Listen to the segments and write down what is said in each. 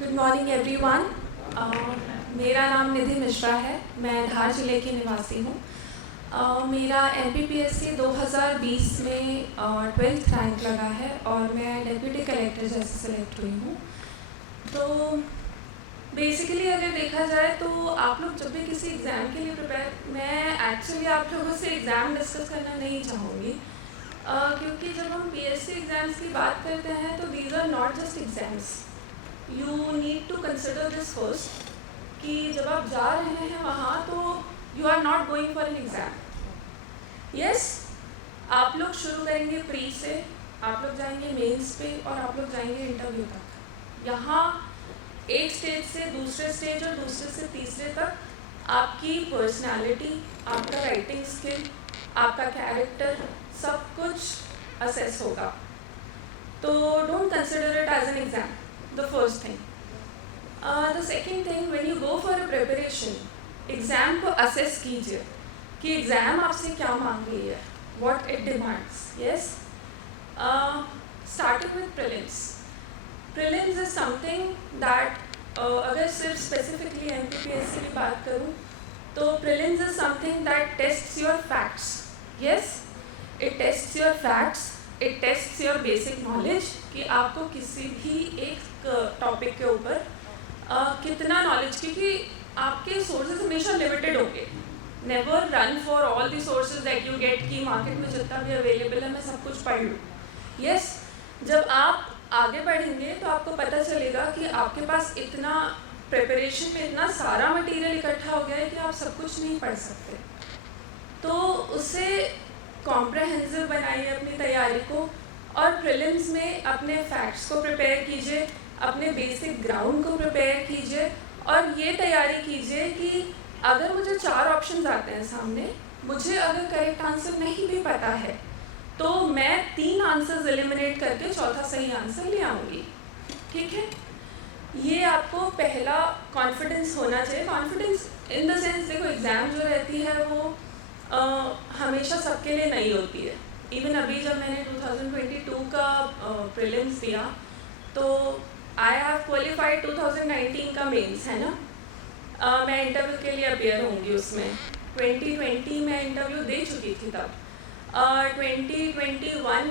Good morning everyone. मेरा नाम निधि मिश्रा है। मैं धार जिले की निवासी हूँ। मेरा MPPSC 2020 में 12th रैंक लगा है और मैं डेप्यूटी कलेक्टर जैसे सेलेक्ट हुई हूँ। तो बेसिकली अगर देखा जाए तो आप लोग जब भी किसी एग्ज़ाम के लिए प्रिपेयर, मैं एक्चुअली आप लोगों से एग्ज़ाम डिस्कस करना नहीं चाहूँगी, क्योंकि जब हम PSC एग्ज़ाम्स की बात करते हैं तो these are not just exams. You need to consider this first कि जब आप जा रहे हैं वहाँ तो you are not going for an exam. Yes, आप लोग शुरू करेंगे प्री से, आप लोग जाएंगे मेंस पे और आप लोग जाएंगे इंटरव्यू तक। यहाँ एक स्टेज से दूसरे स्टेज और दूसरे से तीसरे तक आपकी पर्सनालिटी, आपका राइटिंग स्किल, आपका कैरेक्टर, सब कुछ असेस होगा। तो don't consider it as an exam, the first thing. The second thing, when you go for a preparation, exam को असेस कीजिए कि एग्ज़ाम आपसे क्या मांग रही है, what it demands. Yes, starting with prelims. Prelims is something that अगर सिर्फ स्पेसिफिकली MPPSC की बात करूँ तो prelims is something that tests your facts. Yes, it tests your facts, it tests your basic knowledge कि आपको किसी भी एक टॉपिक के ऊपर कितना नॉलेज, क्योंकि आपके सोर्सेज हमेशा लिमिटेड होंगे। Never run for all the sources that you get कि मार्केट में जितना भी अवेलेबल है मैं सब कुछ पढ़ लूँ। यस, जब आप आगे बढ़ेंगे तो आपको पता चलेगा कि आपके पास इतना प्रिपरेशन में इतना सारा मटेरियल इकट्ठा हो गया है कि आप सब कुछ नहीं पढ़ सकते। तो उससे कॉम्प्रहेंसिव बनाइए अपनी तैयारी को और प्रीलिम्स में अपने फैक्ट्स को प्रिपेयर कीजिए, अपने बेसिक ग्राउंड को प्रिपेयर कीजिए और ये तैयारी कीजिए कि अगर मुझे 4 ऑप्शंस आते हैं सामने, मुझे अगर करेक्ट आंसर नहीं भी पता है तो मैं 3 आंसर्स एलिमिनेट करके चौथा सही आंसर ले आऊँगी। ठीक है, ये आपको पहला कॉन्फिडेंस होना चाहिए। कॉन्फिडेंस इन द सेंस, देखो एग्ज़ाम जो रहती है वो हमेशा सबके लिए नहीं होती है। इवन अभी जब मैंने 2022 का प्रीलिम्स दिया तो आई हैव क्वालिफाइड 2019 का मेंस, है ना। मैं इंटरव्यू के लिए अपेयर होंगी उसमें। 2020 में इंटरव्यू दे चुकी थी तब। 2021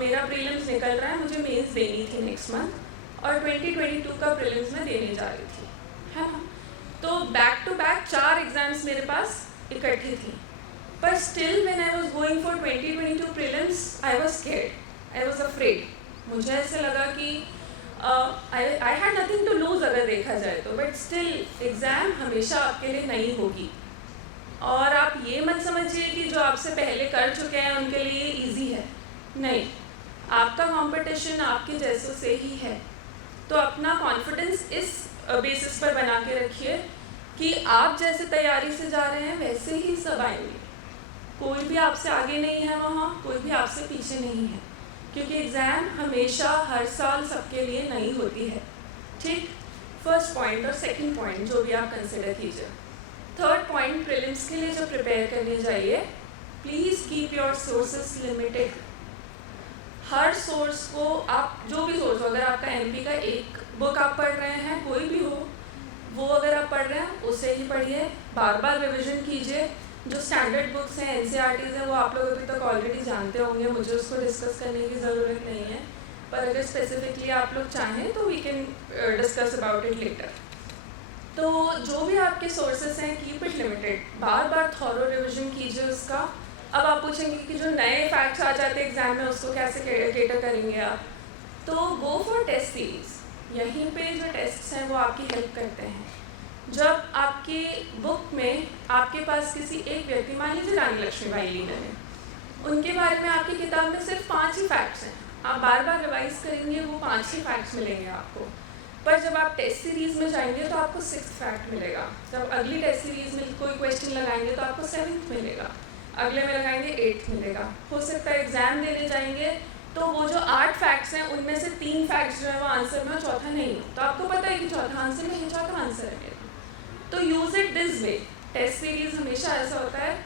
मेरा प्रीलिम्स निकल रहा है, मुझे मेंस देनी थी नेक्स्ट मंथ और 2022 का प्रीलिम्स मैं देने जा रही थी, है ना। तो बैक टू बैक 4 एग्ज़ाम्स मेरे पास इकट्ठी थी। पर still when I was going for 2022 prelims I was scared, I was afraid. मुझे ऐसे लगा कि I had nothing to lose अगर देखा जाए तो, बट स्टिल एग्ज़ाम हमेशा आपके लिए नहीं होगी। और आप ये मत समझिए कि जो आपसे पहले कर चुके हैं उनके लिए ईजी है, नहीं। आपका कंपटीशन आपके जैसों से ही है। तो अपना कॉन्फिडेंस इस बेसिस पर बना के रखिए कि आप जैसे तैयारी से जा रहे हैं वैसे ही सब आएंगे। कोई भी आपसे आगे नहीं है वहाँ, कोई भी आपसे पीछे नहीं है, क्योंकि एग्ज़ाम हमेशा हर साल सबके लिए नहीं होती है। ठीक, फर्स्ट पॉइंट। और सेकंड पॉइंट जो भी आप कंसिडर कीजिए। थर्ड पॉइंट, प्रीलिम्स के लिए जो प्रिपेयर करने जाइए, please keep your sources limited. Her source को आप, जो भी सोर्स हो, अगर आपका MP का एक बुक आप पढ़ रहे हैं, कोई भी हो, वो अगर आप पढ़ रहे हैं उसे ही पढ़िए, बार बार रिविजन कीजिए। जो स्टैंडर्ड बुक्स हैं, NCERTs हैं, वो आप लोग अभी तक ऑलरेडी जानते होंगे, मुझे उसको डिस्कस करने की ज़रूरत नहीं है। पर अगर स्पेसिफिकली आप लोग चाहें तो we can discuss about it later. तो जो भी आपके सोर्सेस हैं, कीप इट लिमिटेड, बार बार थॉरो रिविजन कीजिए उसका। अब आप पूछेंगे कि जो नए फैक्ट्स आ जाते हैं एग्ज़ाम में उसको कैसे केटर करेंगे आप, तो गो फॉर टेस्ट सीरीज़। यहीं पे जो टेस्ट्स हैं वो आपकी हेल्प करते हैं। जब आपकी बुक में आपके पास किसी एक व्यक्ति, मान लीजिए रानी लक्ष्मीबाई लीला है, उनके बारे में आपकी किताब में सिर्फ 5 ही फैक्ट्स हैं, आप बार बार रिवाइज करेंगे वो 5 ही फैक्ट्स मिलेंगे आपको। पर जब आप टेस्ट सीरीज़ में जाएंगे तो आपको 6th फैक्ट मिलेगा। जब अगली टेस्ट सीरीज़ में कोई क्वेश्चन लगाएंगे तो आपको 7th मिलेगा, अगले में लगाएंगे 8th मिलेगा। हो सकता है एग्ज़ाम देने जाएंगे तो वो जो 8 फैक्ट्स हैं उनमें से 3 फैक्ट्स जो है वो आंसर में, चौथा नहीं हो, तो आपको पता है कि चौथा आंसर नहीं है, चौथा आंसर है मेरा। तो use it this way. Test series हमेशा ऐसा होता है,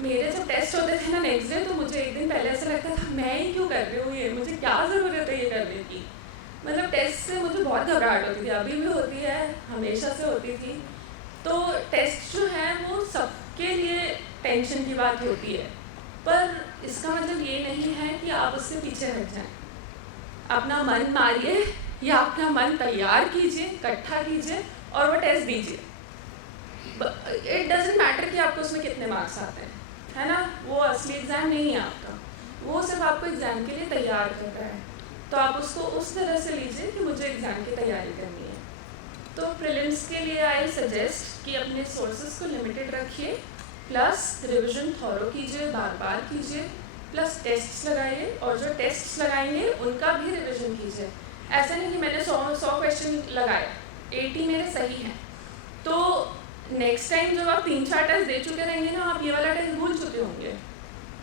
मेरे जब टेस्ट होते थे ना नेक्स्ट डे, तो मुझे एक दिन पहले ऐसा लगता था मैं ही क्यों कर रही हूँ ये, मुझे क्या ज़रूरत है ये करने की। मतलब टेस्ट से मुझे बहुत घबराहट होती थी, अभी भी होती है, हमेशा से होती थी। तो टेस्ट जो है वो सबके लिए टेंशन की बात होती है, पर इसका मतलब ये नहीं है कि आप उससे पीछे हट जाएं। अपना मन मारिए या अपना मन तैयार कीजिए, इकट्ठा कीजिए और वो टेस्ट दीजिए। इट डजेंट मैटर कि आपको उसमें कितने मार्क्स आते हैं, है ना, वो असली एग्ज़ाम नहीं है आपका, वो सिर्फ आपको एग्ज़ाम के लिए तैयार कर रहा है। तो आप उसको उस तरह से लीजिए कि मुझे एग्ज़ाम की तैयारी करनी है। तो प्रीलिम्स के लिए आई सजेस्ट कि अपने सोर्सेज को लिमिटेड रखिए, प्लस रिविज़न थॉरो कीजिए, बार बार कीजिए, प्लस टेस्ट्स लगाइए, और जो टेस्ट्स लगाएंगे उनका भी रिविज़न कीजिए। ऐसा नहीं कि मैंने 100 क्वेश्चन लगाए, 80 मेरे सही हैं, तो नेक्स्ट टाइम जब आप 3-4 टेस्ट दे चुके रहेंगे ना, आप ये वाला टेस्ट भूल चुके होंगे।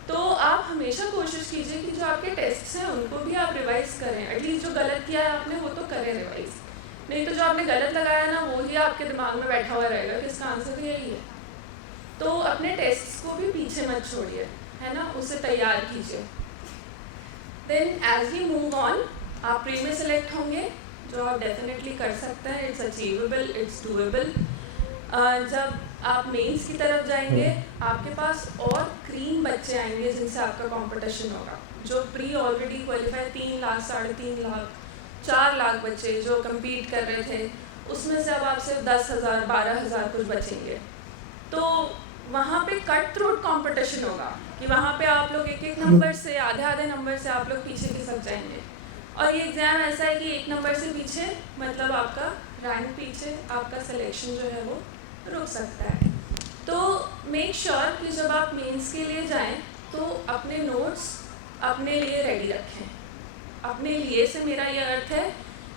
तो आप हमेशा कोशिश कीजिए कि जो आपके टेस्ट्स हैं उनको भी आप रिवाइज़ करें, एटलीस्ट जो गलत किया है आपने वो तो करें रिवाइज़, नहीं तो जो आपने गलत लगाया ना वो ही आपके दिमाग में बैठा हुआ रहेगा कि इसका आंसर भी यही है। तो अपने टेस्ट्स को भी पीछे मत छोड़िए, है ना, उसे तैयार कीजिए। Then as we move on, आप प्री में सेलेक्ट होंगे, जो आप डेफिनेटली कर सकते हैं, इट्स अचीवेबल, इट्स डूएबल। जब आप मेंस की तरफ जाएंगे, आपके पास और क्रीम बच्चे आएंगे जिनसे आपका कंपटीशन होगा, जो pre already qualify 3 lakh, 3.5 lakh, 4 lakh बच्चे जो compete कर रहे थे, उसमें से अब आपसे 10,000, 12,000 कुछ बचेंगे। तो वहाँ पे कट थ्रोट कंपटीशन होगा कि वहाँ पे आप लोग एक नंबर से, आधे नंबर से आप लोग पीछे खिसक जाएंगे। और ये एग्ज़ाम ऐसा है कि 1 नंबर से पीछे मतलब आपका रैंक पीछे, आपका सिलेक्शन जो है वो रुक सकता है। तो मेक श्योर कि जब आप मेंस के लिए जाएं तो अपने नोट्स अपने लिए रेडी रखें। अपने लिए से मेरा ये अर्थ है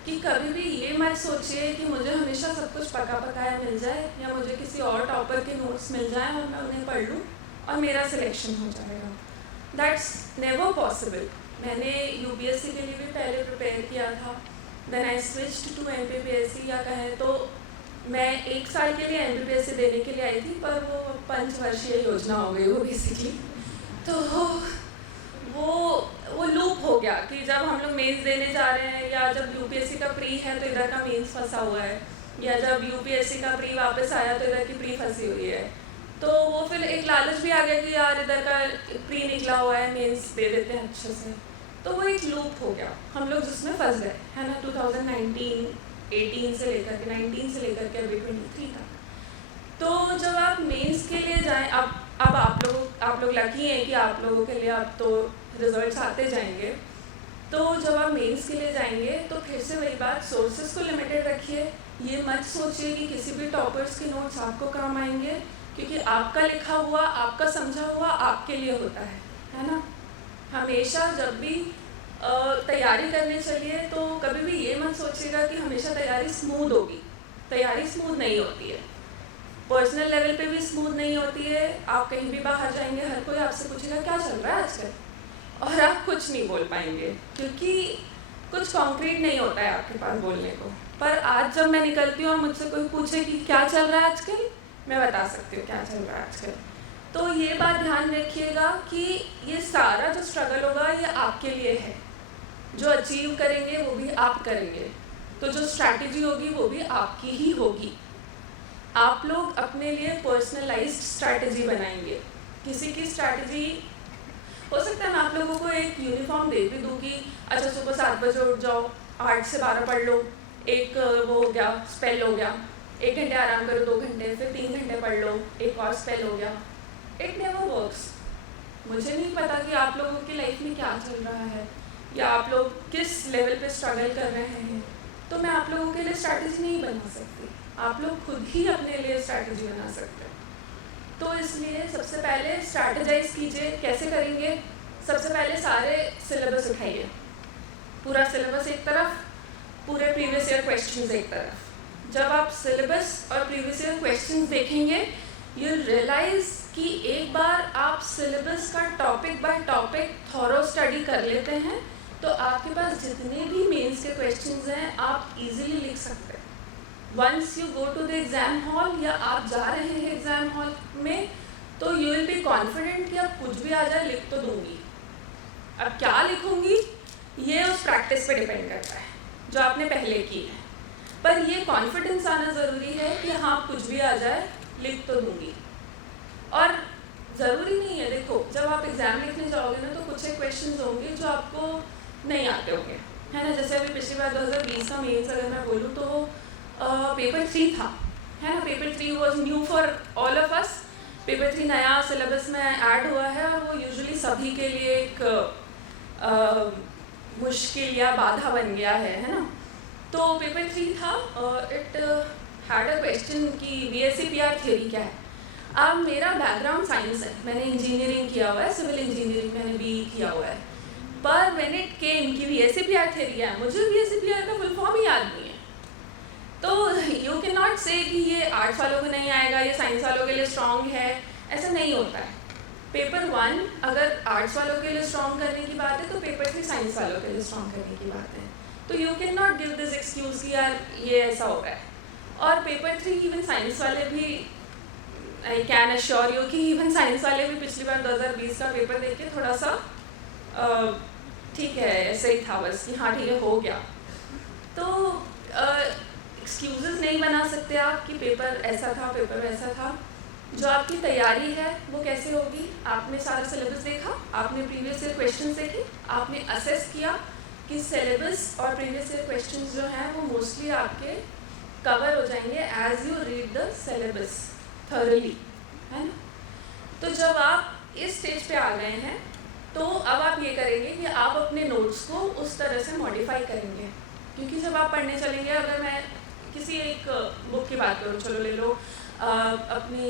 कि कभी भी ये मत सोचिए कि मुझे हमेशा सब कुछ पका पकाया मिल जाए, या मुझे किसी और टॉपर के नोट्स मिल जाएं और मैं उन्हें पढ़ लूँ और मेरा सिलेक्शन हो जाएगा। That's never possible. मैंने यूपीएससी के लिए भी पहले प्रिपेयर किया था, then I switched to MPPSC, या कहें तो मैं 1 साल के लिए एमपीपीएससी देने के लिए आई थी, पर वो 5 वर्षीय योजना हो गई वो बेसिकली। तो वो लूप हो गया कि जब हम लोग मेंस देने जा रहे हैं, या जब यूपीएससी का प्री है तो इधर का मेंस फंसा हुआ है, या जब यूपीएससी का प्री वापस आया तो इधर की प्री फंसी हुई है। तो वो फिर एक लालच भी आ गया कि यार इधर का प्री निकला हुआ है, मेंस दे देते हैं अच्छे से। तो वो एक लूप हो गया, हम लोग जिसमें फंस गए, है ना, 2018 से लेकर के 19 से लेकर के अभी 23 तक। तो जब आप मेंस के लिए जाएं, अब आप लोग लकी हैं कि आप लोगों के लिए अब तो रिजल्ट्स आते जाएंगे। तो जब आप मेंस के लिए जाएंगे तो फिर से वही बात, सोर्सेज को लिमिटेड रखिए। ये मत सोचिए कि किसी भी टॉपर्स के नोट्स आपको काम आएंगे, क्योंकि आपका लिखा हुआ, आपका समझा हुआ आपके लिए होता है ना। हमेशा जब भी तैयारी करने चलिए तो कभी भी ये मत सोचिएगा कि हमेशा तैयारी स्मूथ होगी। तैयारी स्मूथ नहीं होती है, पर्सनल लेवल पे भी स्मूथ नहीं होती है। आप कहीं भी बाहर जाएंगे, हर कोई आपसे पूछेगा क्या चल रहा है आजकल, और आप कुछ नहीं बोल पाएंगे क्योंकि कुछ कॉन्क्रीट नहीं होता है आपके पास बोलने को। पर आज जब मैं निकलती हूँ और मुझसे कोई पूछे कि क्या चल रहा है आजकल, मैं बता सकती हूँ क्या चल रहा है आजकल। तो ये बात ध्यान रखिएगा कि ये सारा जो स्ट्रगल होगा ये आपके लिए है, जो अचीव करेंगे वो भी आप करेंगे, तो जो स्ट्रैटेजी होगी वो भी आपकी ही होगी। आप लोग अपने लिए पर्सनलाइज्ड स्ट्रैटेजी बनाएंगे। किसी की स्ट्रैटेजी हो सकता है मैं आप लोगों को एक यूनिफॉर्म दे भी दूँ कि अच्छा सुबह 7 बजे उठ जाओ, 8 से 12 पढ़ लो, एक वो हो गया स्पेल हो गया, 1 घंटे आराम करो, 2 घंटे, फिर 3 घंटे पढ़ लो, एक और स्पेल हो गया। It never works. मुझे नहीं पता कि आप लोगों की लाइफ में क्या चल रहा है या आप लोग किस लेवल पे स्ट्रगल कर रहे हैं, तो मैं आप लोगों के लिए स्ट्रैटेजी नहीं बना सकती। आप लोग खुद ही अपने लिए स्ट्रैटेजी बना सकते हैं। तो इसलिए सबसे पहले स्ट्रैटेजाइज कीजिए। कैसे करेंगे? सबसे पहले सारे सिलेबस उठाइए, पूरा सिलेबस एक तरफ, पूरे प्रीवियस ईयर क्वेश्चंस एक तरफ। जब आप सिलेबस और प्रीवियस ईयर क्वेश्चंस देखेंगे, यू रियलाइज कि एक बार आप सिलेबस का topic by topic thorough study कर लेते हैं तो आपके पास जितने भी मेंस के क्वेश्चंस हैं आप इजीली लिख सकते हैं। Once you go to the exam hall या आप जा रहे हैं एग्ज़ाम हॉल में, तो यू विल बी कॉन्फिडेंट कि अब कुछ भी आ जाए लिख तो दूंगी। अब क्या लिखूंगी ये उस प्रैक्टिस पे डिपेंड करता है। जो आपने पहले की है, पर ये कॉन्फिडेंस आना ज़रूरी है कि हाँ कुछ भी आ जाए लिख तो दूँगी। और ज़रूरी नहीं है, देखो जब आप एग्ज़ाम लिखने जाओगे ना तो कुछ एक क्वेश्चंस होंगे जो आपको नहीं आते होंगे, है ना। जैसे अभी पिछली बार 2020 का मेंस अगर मैं बोलूँ तो पेपर 3 था, है ना। Paper 3 was new for all of us. Paper 3 नया सिलेबस में ऐड हुआ है और वो यूजुअली सभी के लिए एक मुश्किल या बाधा बन गया है ना। तो पेपर 3 था, इट हैड अ क्वेश्चन कि VSEPR थ्योरी क्या है। अब मेरा बैकग्राउंड साइंस है, मैंने इंजीनियरिंग किया हुआ है, सिविल इंजीनियरिंग मैंने BE किया हुआ है, पर व्हेन इट केम कि VSEPR थ्योरी क्या है, मुझे VSEPR का फुल फॉर्म ही याद नहीं है। तो यू कैन नॉट से कि ये आर्ट्स वालों को नहीं आएगा, ये साइंस वालों के लिए स्ट्रॉन्ग है, ऐसा नहीं होता है। पेपर 1 अगर आर्ट्स वालों के लिए स्ट्रॉन्ग करने की बात है तो पेपर 3 साइंस वालों के लिए स्ट्रॉन्ग करने की बात है। तो you can not give this excuse कि यार ये ऐसा हो रहा है। और पेपर 3 इवन साइंस वाले भी, आई कैन अश्योर यू कि इवन साइंस वाले भी पिछली बार 2020 का पेपर देख के थोड़ा सा ठीक है ऐसे ही था बस कि हाँ ठीक है हो गया। तो एक्सक्यूज़ेस नहीं बना सकते आप कि पेपर ऐसा था, पेपर वैसा था। जो आपकी तैयारी है वो कैसे होगी, आपने सारा सिलेबस देखा, आपने प्रीवियस ईयर क्वेश्चंस देखे, आपने असेस किया कि सिलेबस और प्रीवियस ईयर क्वेश्चंस जो हैं वो मोस्टली आपके कवर हो जाएंगे as you read the syllabus thoroughly, है ना। तो जब आप इस स्टेज पे आ गए हैं तो अब आप ये करेंगे कि आप अपने नोट्स को उस तरह से मॉडिफाई करेंगे, क्योंकि जब आप पढ़ने चलेंगे, अगर मैं किसी एक बुक की बात करूँ, चलो ले लो अपनी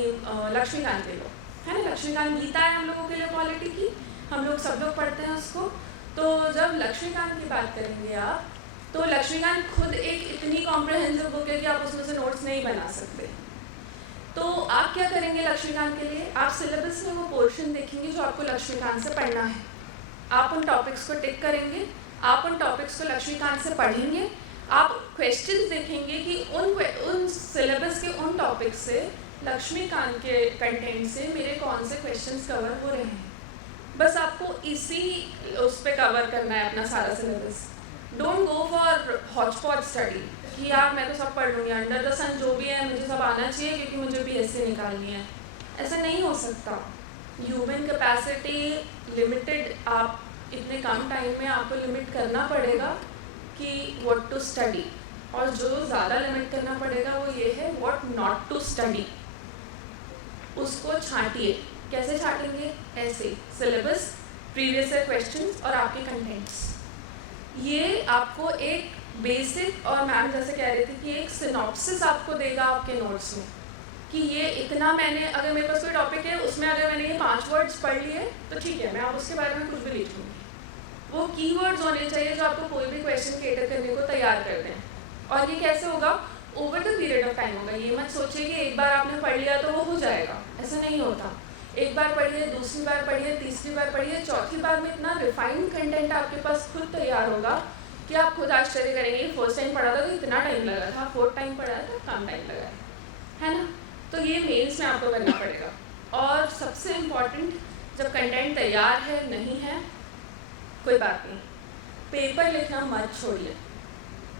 लक्ष्मीकांत ले लो, है ना। लक्ष्मीकांत गीता है हम लोगों के लिए पॉलिटी की, हम लोग सब लोग पढ़ते हैं उसको। तो जब लक्ष्मीकांत की बात करेंगे आप, तो लक्ष्मीकांत खुद एक इतनी कॉम्प्रहेंसिव बुक है कि आप उसमें से नोट्स नहीं बना सकते। तो आप क्या करेंगे लक्ष्मीकांत के लिए, आप सिलेबस में वो पोर्शन देखेंगे जो आपको लक्ष्मीकांत से पढ़ना है, आप उन टॉपिक्स को टिक करेंगे, आप उन टॉपिक्स को लक्ष्मीकांत से पढ़ेंगे, आप क्वेश्चंस देखेंगे कि उन सिलेबस के उन टॉपिक्स से लक्ष्मीकांत के कंटेंट से मेरे कौन से क्वेश्चंस कवर हो रहे हैं। बस आपको इसी उस पर कवर करना है अपना सारा syllabus. Don't go for hotspot study कि यार मैं तो सब पढ़ लूँगी, अंडर द सन जो भी है मुझे सब आना चाहिए क्योंकि मुझे BSc निकालनी है। ऐसा नहीं हो सकता। ह्यूमन कैपेसिटी लिमिटेड, आप इतने कम टाइम में आपको लिमिट करना पड़ेगा कि व्हाट टू स्टडी, और जो ज़्यादा लिमिट करना पड़ेगा वो ये है व्हाट नॉट टू स्टडी। उसको छांटिए। कैसे छाटेंगे? ऐसे, सिलेबस, प्रीवियस ईयर क्वेश्चंस और आपके कंटेंट्स। ये आपको एक बेसिक, और मैम जैसे कह रही थी कि एक सिनॉप्सिस आपको देगा आपके नोट्स में कि ये इतना मैंने, अगर मेरे पास कोई टॉपिक है उसमें अगर मैंने ये 5 वर्ड्स पढ़ लिए तो ठीक है, मैं आप उसके बारे में कुछ भी लिख लूँगी। वो कीवर्ड्स होने चाहिए जो आपको कोई भी क्वेश्चन कैटर करने को तैयार कर दें। और ये कैसे होगा? Over the period of time होगा। ये मत सोचिए कि एक बार आपने पढ़ लिया तो वो हो जाएगा, ऐसा नहीं होता। एक बार पढ़िए, दूसरी बार पढ़िए, तीसरी बार पढ़िए, चौथी बार में इतना रिफाइंड कंटेंट आपके पास खुद तैयार होगा कि आप खुद आश्चर्य करेंगे। फर्स्ट टाइम पढ़ा था तो इतना टाइम लगा था, फोर्थ टाइम पढ़ा था कम टाइम लगा है ना। तो ये मेंस में आपको करना पड़ेगा। और सबसे इम्पॉर्टेंट, जब कंटेंट तैयार है नहीं है कोई बात नहीं, पेपर लिखना मत छोड़िए।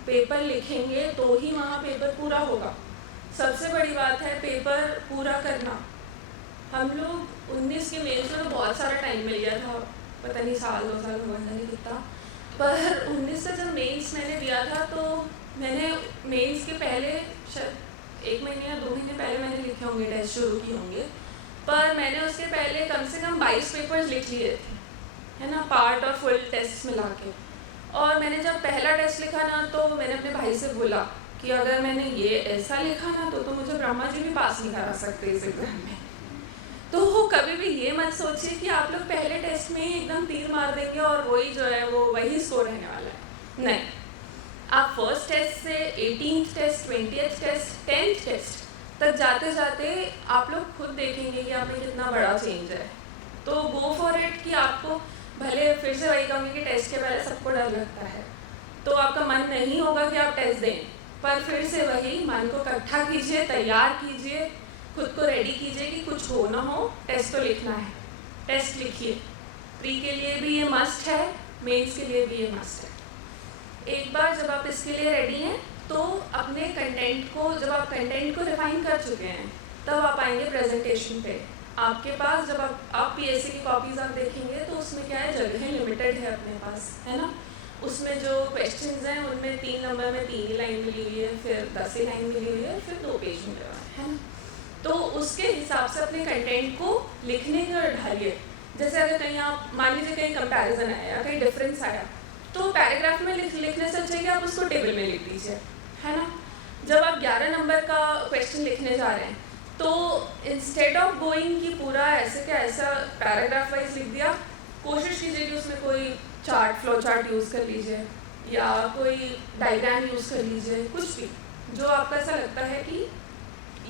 पेपर लिखेंगे तो ही वहाँ पेपर पूरा होगा। सबसे बड़ी बात है पेपर पूरा करना। हम लोग 19 के मेंस में तो बहुत सारा टाइम मिल गया था, पता नहीं साल 2 साल हुआ नहीं कितना, पर 19 का जब मेंस मैंने दिया था तो मैंने मेंस के पहले शायद 1 महीने या 2 महीने पहले मैंने लिखे होंगे, टेस्ट शुरू किए होंगे, पर मैंने उसके पहले कम से कम 22 पेपर्स लिख लिए थे, है ना, पार्ट और फुल टेस्ट मिला के। और मैंने जब पहला टेस्ट लिखा ना तो मैंने अपने भाई से बोला कि अगर मैंने ये ऐसा लिखा ना तो मुझे ब्रह्मा जी भी पास नहीं करा सकते इस एग्जाम में। तो कभी भी ये मत सोचिए कि आप लोग पहले टेस्ट में ही एकदम तीर मार देंगे और वही जो है वो वही स्कोर रहने वाला है। नहीं, आप फर्स्ट टेस्ट से 18th test, 20th test, 10th test तक जाते जाते आप लोग खुद देखेंगे कि आप में कितना बड़ा चेंज है। तो गो फॉर इट। कि आपको भले फिर से वही कहूँगी कि टेस्ट के पहले सबको डर लगता है, तो आपका मन नहीं होगा कि आप टेस्ट दें, पर फिर से वही मन को इकट्ठा कीजिए, तैयार कीजिए, खुद को रेडी कीजिए कि कुछ हो ना हो टेस्ट तो लिखना है। टेस्ट लिखिए। प्री के लिए भी ये मस्ट है, मेंस के लिए भी ये मस्ट है। एक बार जब आप इसके लिए रेडी हैं तो अपने कंटेंट को, जब आप कंटेंट को रिफाइन कर चुके हैं, तब आप आएंगे प्रेजेंटेशन पे। आपके पास जब आप पीएससी की कॉपीज़ आप देखेंगे तो उसमें क्या है, जगह लिमिटेड है अपने पास, है ना। उसमें जो क्वेश्चंस हैं उनमें 3 नंबर में 3 ही लाइन मिली हुई है, फिर 10 ही लाइन मिली हुई है, फिर 2 पेज मिले हुए हैं, है ना। तो उसके हिसाब से अपने कंटेंट को लिखने के और ढालिए। जैसे अगर कहीं आप मान लीजिए कहीं कंपैरिजन आया या कहीं डिफरेंस आया, तो पैराग्राफ में लिखने से अच्छा है कि आप उसको टेबल में लिख दीजिए, है ना। जब आप 11 नंबर का क्वेश्चन लिखने जा रहे हैं तो इंस्टेड ऑफ गोइंग कि पूरा ऐसे का ऐसा पैराग्राफ वाइज लिख दिया, कोशिश कीजिए कि उसमें कोई चार्ट, फ्लो चार्ट यूज़ कर लीजिए या कोई डायग्राम यूज़ कर लीजिए, कुछ भी जो आपका ऐसा लगता है कि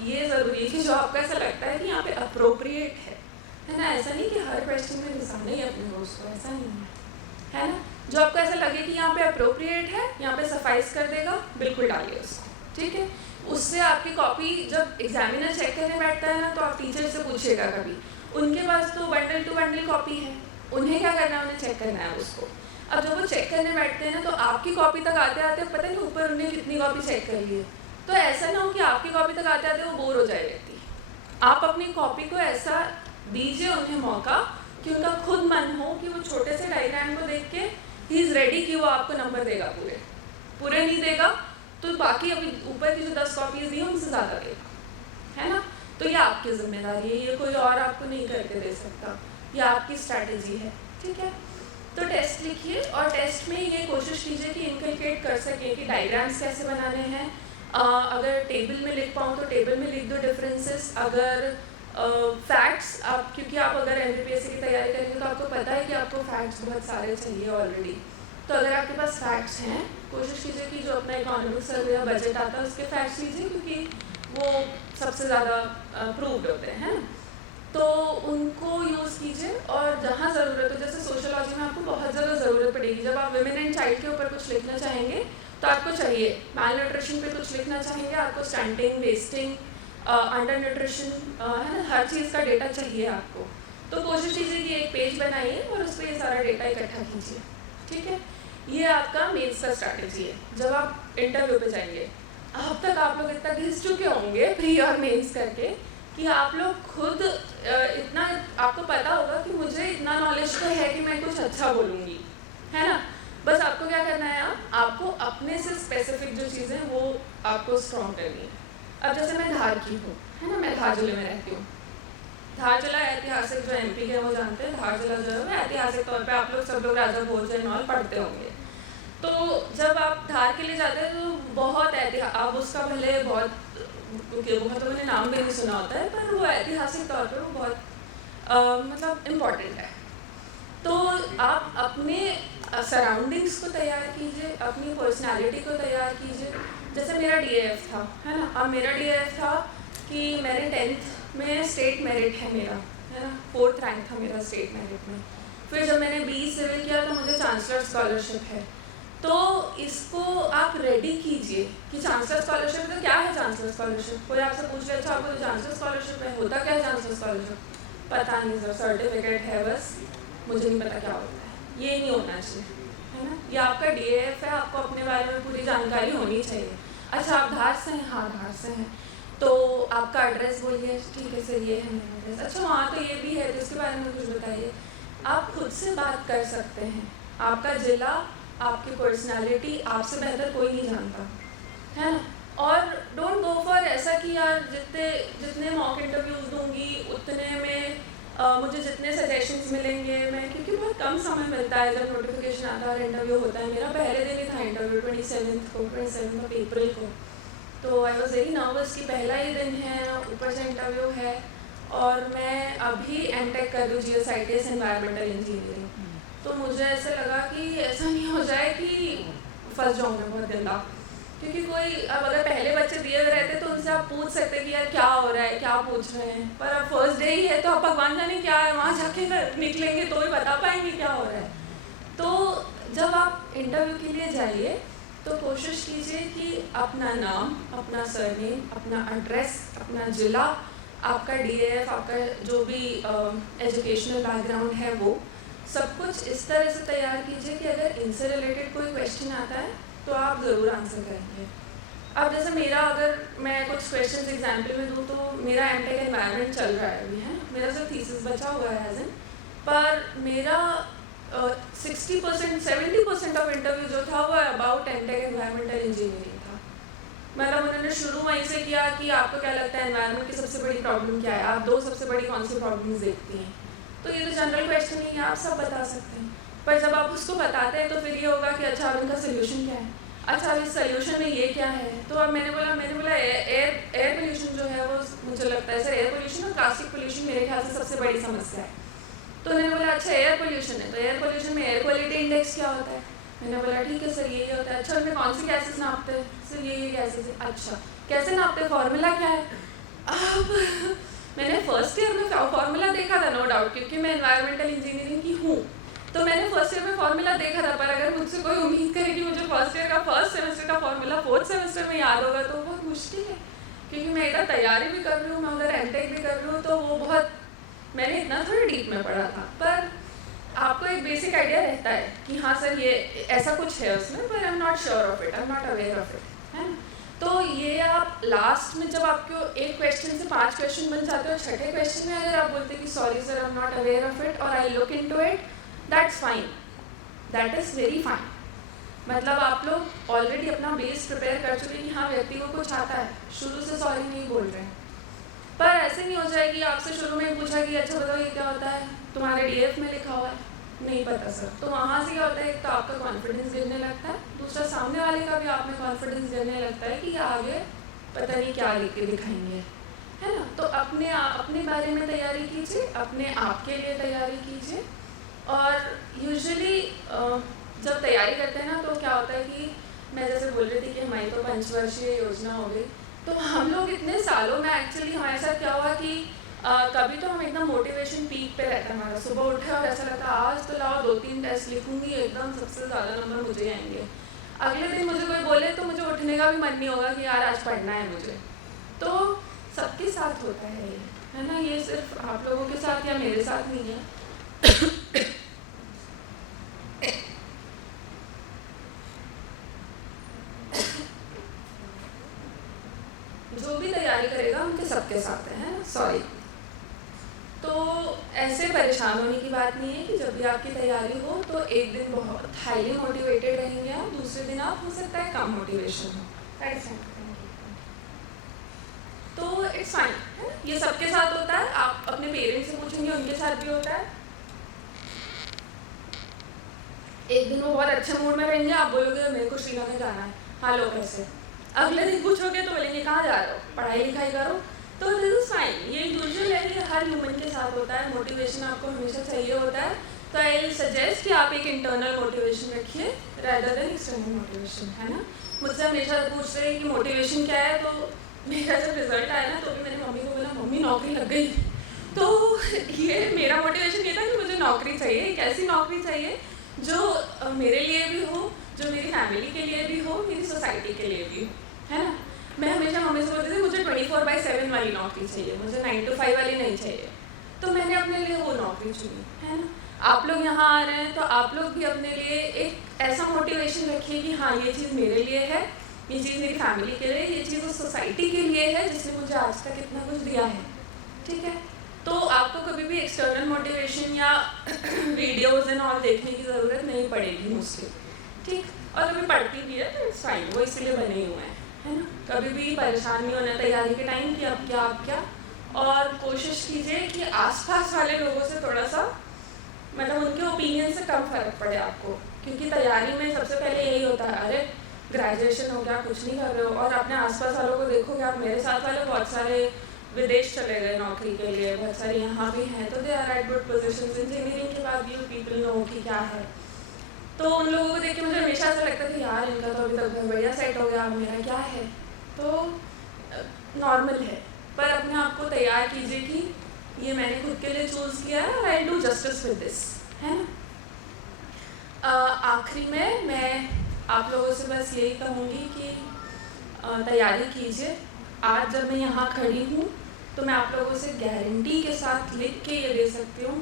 ये ज़रूरी है, कि जो आपको ऐसा लगता है कि यहाँ पे अप्रोप्रिएट है ना। ऐसा नहीं कि हर क्वेश्चन में निशाना ही अपने दोस्त को, ऐसा नहीं है ना। जो आपको ऐसा लगे कि यहाँ पे अप्रोप्रिएट है, यहाँ पे सफाइस कर देगा, बिल्कुल डालिए उसको, ठीक है। उससे आपकी कॉपी जब एग्जामिनर चेक करने बैठता है ना, तो आप टीचर से पूछिएगा कभी, उनके पास तो बंडल टू बंडल कॉपी है, उन्हें क्या करना है, उन्हें चेक करना है उसको। अब जब वो चेक करने बैठते हैं ना, तो आपकी कॉपी तक आते आते पता नहीं ऊपर उन्हें कितनी कॉपी चेक कर ली है। तो ऐसा ना हो कि आपकी कॉपी तक आते आते वो बोर हो जाए व्यक्ति। आप अपनी कॉपी को ऐसा दीजिए उन्हें मौका कि उनका खुद मन हो कि वो छोटे से डायग्राम को देख के ही इज़ रेडी कि वो आपको नंबर देगा। पूरे नहीं देगा तो बाकी अभी ऊपर की जो 10 कॉपीज दी उनसे ज़्यादा देगा, है ना। तो ये आपकी जिम्मेदारी है, ये कोई और आपको नहीं करके दे सकता, ये आपकी स्ट्रैटेजी है, ठीक है। तो टेस्ट लिखिए और टेस्ट में ये कोशिश कीजिए कि इनकलकेट कर सकें कि डायग्राम्स कैसे बनाने हैं। अगर टेबल में लिख पाऊँ तो टेबल में लिख दो डिफरेंसेस। अगर फैक्ट्स आप, क्योंकि आप अगर एमपीएससी की तैयारी करेंगे तो आपको पता है कि आपको फैक्ट्स बहुत सारे चाहिए ऑलरेडी। तो अगर आपके पास फैक्ट्स हैं, कोशिश कीजिए कि जो अपना इकोनॉमिक सर्वे या बजट आता है उसके फैक्ट्स लीजिए, क्योंकि वो सबसे ज़्यादा प्रूव्ड होते हैं ना, तो उनको यूज़ कीजिए। और जहाँ ज़रूरत हो, जैसे सोशलॉजी में आपको बहुत ज़्यादा ज़रूरत पड़ेगी, जब आप वुमेन एंड चाइल्ड के ऊपर कुछ लिखना चाहेंगे तो आपको चाहिए, माल न्यूट्रिशन पे कुछ लिखना चाहेंगे आपको स्टंटिंग, वेस्टिंग, अंडर न्यूट्रिशन, है ना, हर चीज़ का डेटा चाहिए आपको। तो कोशिश कीजिए कि एक पेज बनाइए और उस पर ये सारा डेटा इकट्ठा कीजिए, ठीक है। ये आपका मेंस का स्ट्रैटेजी है। जब आप इंटरव्यू पे जाएंगे, अब तक आप लोग इतना घिस चुके होंगे प्री और मेंस करके कि आप लोग खुद इतना आपको पता होगा कि मुझे इतना नॉलेज तो है कि मैं कुछ अच्छा बोलूँगी, है ना। बस आपको क्या करना है, आपको अपने से स्पेसिफिक जो चीज़ें वो आपको स्ट्रॉन्ग करनी है। अब जैसे मैं धार की हूँ, है ना, मैं धार जिले में रहती हूँ। धार जिला ऐतिहासिक, जो एमपी के वो जानते हैं, धार जिला जो है ऐतिहासिक तौर पे आप लोग सब लोग राजा भोज एंड ऑल पढ़ते होंगे। तो जब आप धार के लिए जाते हैं तो बहुत अब उसका भले बहुत मैंने नाम भी नहीं सुना होता है, पर वो ऐतिहासिक तौर पर वो बहुत मतलब इम्पॉर्टेंट है। तो आप अपने सराउंडिंग्स को तैयार कीजिए, अपनी पर्सनालिटी को तैयार कीजिए। जैसे मेरा डीएएफ था, है ना। अब मेरा डीएएफ था कि मेरे 10th में स्टेट मेरिट है मेरा, है ना, 4th रैंक था मेरा स्टेट मेरिट में। फिर जब मैंने BE सिविल किया तो मुझे चांसलर स्कॉलरशिप है। तो इसको आप रेडी कीजिए कि चांसलर स्कॉलरशिप, तो क्या है चांसलर स्कॉलरशिप। कोई आपसे पूछ रहे, अच्छा आपको चांसलर स्कॉलरशिप है, होता क्या है चांसलर स्कॉलरशिप, पता नहीं सर, सर्टिफिकेट है बस, मुझे नहीं पता क्या होता है। ये नहीं होना चाहिए, है ना। ये आपका डीएएफ है, आपको अपने बारे में पूरी जानकारी होनी चाहिए। अच्छा आप धार से हैं, हाँ धार से हैं, तो आपका एड्रेस बोलिए, ठीक है सर ये है मेरा एड्रेस। अच्छा वहाँ तो ये भी है, तो इसके बारे में कुछ बताइए। आप खुद से बात कर सकते हैं, आपका ज़िला, आपकी पर्सनालिटी आपसे बेहतर कोई नहीं जानता, है ना। और डोंट गो फॉर ऐसा कि यार जितने मॉक इंटरव्यूज़ दूंगी उतने में मुझे जितने सजेशंस मिलेंगे मैं, क्योंकि बहुत कम समय मिलता है जब नोटिफिकेशन आता है और इंटरव्यू होता है। मेरा पहले दिन ही था इंटरव्यू 27 अप्रैल को, तो आई वॉज वेरी नर्वस कि पहला ही दिन है, ऊपर से इंटरव्यू है। और मैं अभी एमटेक कर रही हूँ GSITS एनवायरमेंटल इंजीनियरिंग, तो मुझे ऐसे लगा कि ऐसा नहीं हो जाए कि फंस जाऊँगा बहुत गंदा, क्योंकि कोई अब अगर पहले बच्चे दिए हुए रहते तो उनसे आप पूछ सकते कि यार क्या हो रहा है, क्या पूछ रहे हैं। पर अब फर्स्ट डे ही है तो आप भगवान जाने क्या है, वहाँ जाके निकलेंगे तो ही बता पाएंगे क्या हो रहा है। तो जब आप इंटरव्यू के लिए जाइए तो कोशिश कीजिए कि अपना नाम, अपना सरनेम, अपना एड्रेस, अपना ज़िला, आपका डीएएफ, आपका जो भी एजुकेशनल बैकग्राउंड है वो सब कुछ इस तरह से तैयार कीजिए कि अगर इनसे रिलेटेड कोई क्वेश्चन आता है तो आप ज़रूर आंसर करेंगे। अब जैसे मेरा, अगर मैं कुछ क्वेश्चन एग्जाम्पल में दूँ तो मेरा एमटेक एनवायरनमेंट चल रहा है अभी, है, मेरा सिर्फ थीसिस बचा हुआ है एज इन, पर मेरा 60% 70% ऑफ इंटरव्यू जो था वो अबाउट एमटेक एनवायरमेंटल इंजीनियरिंग था। मतलब उन्होंने शुरू वहीं से किया कि आपको क्या लगता है एनवायरनमेंट की सबसे बड़ी प्रॉब्लम क्या है, आप 2 सबसे बड़ी कौन सी प्रॉब्लम्स देखती हैं। तो ये तो जनरल क्वेश्चन ही है, आप सब बता सकते हैं, पर जब आप उसको बताते हैं तो फिर ये होगा कि अच्छा अब इनका सोल्यूशन क्या है, अच्छा इस सोल्यूशन में ये क्या है। तो अब मैंने बोला एयर पोल्यूशन जो है वो मुझे लगता है सर एयर पोल्यूशन और प्लास्टिक पोल्यूशन मेरे ख्याल से सबसे बड़ी समस्या है। तो मैंने बोला अच्छा एयर पोल्यूशन है, तो एयर पोल्यूशन में एयर क्वालिटी इंडेक्स क्या होता है। मैंने बोला ठीक है सर ये होता है। अच्छा उनमें कौन सी गैसेस नापते हैं सर, ये गैसेस है। अच्छा कैसे नापते हैं, फार्मूला क्या है। अब मैंने फर्स्ट ईयर में फार्मूला देखा था, नो डाउट, क्योंकि मैं एनवायरमेंटल इंजीनियरिंग की हूँ, तो मैंने फर्स्ट ईयर में फार्मूला देखा था। पर अगर मुझसे कोई उम्मीद करे कि मुझे फर्स्ट ईयर का फर्स्ट सेमेस्टर का फार्मूला फोर्थ सेमेस्टर में याद होगा तो बहुत मुश्किल है, क्योंकि मैं इधर तैयारी भी कर रही हूँ, मैं उधर एमटेक भी कर रही हूँ, तो वो बहुत, मैंने इतना थोड़ा डीप में पढ़ा था। पर आपको एक बेसिक आइडिया रहता है कि हाँ सर ये ऐसा कुछ है उसमें, पर आई am not sure of it, I am not aware of it, है ना। तो ये आप लास्ट में जब आपको एक क्वेश्चन से 5 क्वेश्चन बन जाते हो, छठे क्वेश्चन में अगर आप बोलते कि sorry sir I am not aware of it और I look into it, that's fine, that is very fine. मतलब आप लोग ऑलरेडी अपना बेस प्रिपेयर कर चुके हैं कि हाँ व्यक्ति को कुछ आता है, शुरू से सॉरी नहीं बोल रहे हैं। पर ऐसे नहीं हो जाएगी आपसे शुरू में पूछा कि अच्छा बताओ ये क्या होता है, तुम्हारे डीएफ में लिखा हुआ है, नहीं पता सर। तो वहाँ से क्या होता है, एक तो आपका कॉन्फिडेंस गिरने लगता है, दूसरा सामने वाले का भी आप में कॉन्फिडेंस गिरने लगता है कि आगे पता नहीं क्या लिख के दिखाएंगे, है ना। तो अपने बारे में तैयारी कीजिए, अपने आप के लिए तैयारी कीजिए। और यूजुअली जब तैयारी करते हैं ना तो क्या होता है कि मैं जैसे बोल रही थी कि हमारी तो 5 वर्षीय योजना हो गई, तो हम लोग इतने सालों में एक्चुअली हमारे साथ क्या हुआ कि कभी तो हम एकदम मोटिवेशन पीक पे रहता है हमारा, सुबह उठे और ऐसा लगता है आज तो लाओ 2-3 टेस्ट लिखूंगी, एकदम सबसे ज़्यादा नंबर मुझे आएंगे। अगले दिन मुझे कोई बोले तो मुझे उठने का भी मन नहीं होगा कि यार आज पढ़ना है मुझे। तो सबके साथ होता है ये, है ना, ये सिर्फ आप लोगों के साथ या मेरे साथ नहीं है। जो भी तैयारी करेगा उनके सबके साथ है ना, सॉरी। तो ऐसे परेशान होने की बात नहीं है कि जब भी आपकी तैयारी हो तो एक दिन बहुत हाईली मोटिवेटेड रहेंगे आप, दूसरे दिन आप हो सकता है कम मोटिवेशन हो, तो इट्स फाइन, ये सबके साथ होता है। आप अपने पेरेंट्स से पूछेंगे उनके साथ भी होता है। एक दिन वो बहुत अच्छे मूड में रहेंगे, आप बोलोगे मेरे को श्रीनगर जाना है, हाँ लो कैसे। अगले दिन पूछोगे तो बोलेंगे कहाँ जा रहे हो, पढ़ाई लिखाई करो। तो दिस इज फाइन, ये यूजुअल है, ये हर ह्यूमन के साथ होता है। मोटिवेशन आपको हमेशा चाहिए होता है, तो आई विल सजेस्ट कि आप एक इंटरनल मोटिवेशन रखिए rather देन एक्सटर्नल मोटिवेशन, है ना। मुझसे हमेशा पूछ रहे हैं कि मोटिवेशन क्या है, तो मेरा जब रिजल्ट आया ना तो भी मैंने मम्मी को बोला मम्मी नौकरी लग गई। तो ये मेरा मोटिवेशन ये था कि मुझे नौकरी चाहिए, एक ऐसी नौकरी चाहिए जो मेरे लिए भी हो, जो मेरी फैमिली के लिए भी हो, मेरी सोसाइटी के लिए भी हो, है ना। मैं हमेशा मम्मी से बोलती थी मुझे 24/7 वाली नौकरी चाहिए, मुझे 9 to 5 वाली नहीं चाहिए। तो मैंने अपने लिए वो नौकरी चुनी, है ना। आप लोग यहाँ आ रहे हैं तो आप लोग भी अपने लिए एक ऐसा मोटिवेशन रखिए कि हाँ ये चीज़ मेरे लिए है, ये चीज़ मेरी फैमिली के लिए, ये चीज़ उस सोसाइटी के लिए है जिसने मुझे आज तक इतना कुछ दिया है, ठीक है। तो आपको कभी भी एक्सटर्नल मोटिवेशन या वीडियोज़ एंड ऑल देखने की ज़रूरत नहीं पड़ेगी मोस्टली, ठीक। और कभी पढ़ती भी है तो इट्स फाइन, वो इसलिए बने हुए हैं, है ना। कभी भी परेशान नहीं होना तैयारी के टाइम कि अब क्या। और कोशिश कीजिए कि आसपास वाले लोगों से थोड़ा सा, मतलब उनके ओपिनियन से कम फ़र्क पड़े आपको, क्योंकि तैयारी में सबसे पहले यही होता है, अरे ग्रेजुएशन हो गया कुछ नहीं कर रहे हो। और अपने आसपास वालों को देखोगे आप, मेरे साथ वाले बहुत सारे विदेश चले गए नौकरी के लिए, बहुत सारे यहाँ भी हैं, तो they are at good position. Engineering के बाद भी पीपल नो कि क्या है। तो उन लोगों को देख के मुझे हमेशा ऐसा लगता था यार इनका तो अभी तक बहुत बढ़िया सेट हो गया, मेरा क्या है। तो नॉर्मल है, पर अपने आप को तैयार कीजिए कि ये मैंने खुद के लिए चूज़ किया है और I do justice with this, है ना। आखिरी में मैं आप लोगों से बस यही कहूँगी कि तैयारी कीजिए। आज जब मैं यहाँ खड़ी हूँ तो मैं आप लोगों से गारंटी के साथ लिख के ये दे सकती हूँ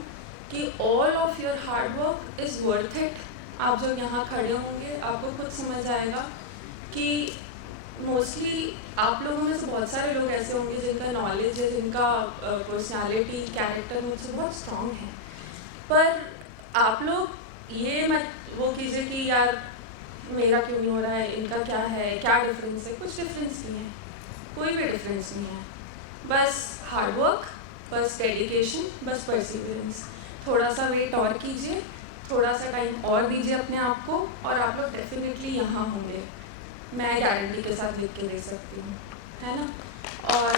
कि all of your hard work is worth it. आप जब यहाँ खड़े होंगे आपको खुद समझ आएगा कि मोस्टली आप लोगों में से बहुत सारे लोग ऐसे होंगे जिनका नॉलेज है, जिनका पर्सनालिटी कैरेक्टर मुझसे बहुत स्ट्रॉन्ग है, पर आप लोग ये मत वो कीजिए कि यार मेरा क्यों नहीं हो रहा है, इनका क्या है, क्या डिफरेंस है। कुछ डिफरेंस नहीं है, कोई भी डिफरेंस नहीं है। बस हार्ड वर्क, बस डेडिकेशन, बस परसिवरेंस। थोड़ा सा वेट और कीजिए, थोड़ा सा टाइम और दीजिए अपने आप को, और आप लोग डेफिनेटली यहाँ होंगे। मैं गारंटी के साथ लिख के दे सकती हूँ, है ना। और